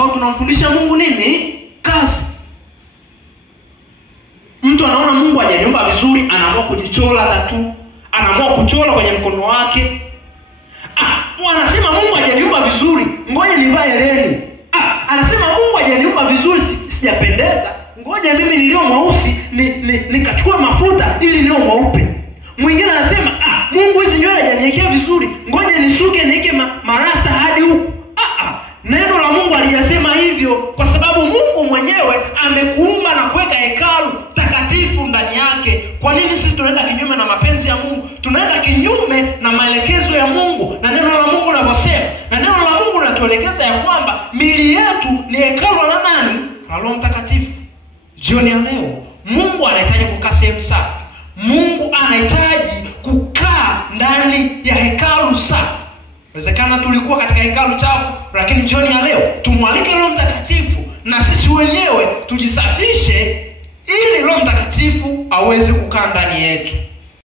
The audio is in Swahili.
ambao tunamfundisha Mungu nini? Kazi. Mtu anaona Mungu hajaniumba vizuri, anaamua kujichora tatu, anaamua kuchora kwenye mkono wake. Anasema Mungu hajaniumba vizuri, ngoja nivae hereni. Anasema Mungu hajaniumba vizuri, sijapendeza, ngoja mimi nilio mweusi nikachukua mafuta ili niwe mweupe. Mwingine anasema Mungu hizi nywele hajaniwekea vizuri, ngoja nisuke niweke marasta hadi huku. Neno la Mungu alijasema hivyo, kwa sababu Mungu mwenyewe amekuumba na kuweka hekalu takatifu ndani yake. Kwa nini sisi tunaenda kinyume na mapenzi ya Mungu? Tunaenda kinyume na maelekezo ya Mungu na neno la Mungu linavyosema. Na neno la Mungu linatuelekeza ya kwamba miili yetu ni hekalu la nani? La Roho Mtakatifu. Jioni ya leo Mungu anahitaji kukaa sehemu safi. Mungu anahitaji kukaa ndani ya hekalu safi. Inawezekana tulikuwa katika hekalu chafu, lakini jioni ya leo tumwalike Roho Mtakatifu na sisi wenyewe tujisafishe ili Roho Mtakatifu aweze kukaa ndani yetu.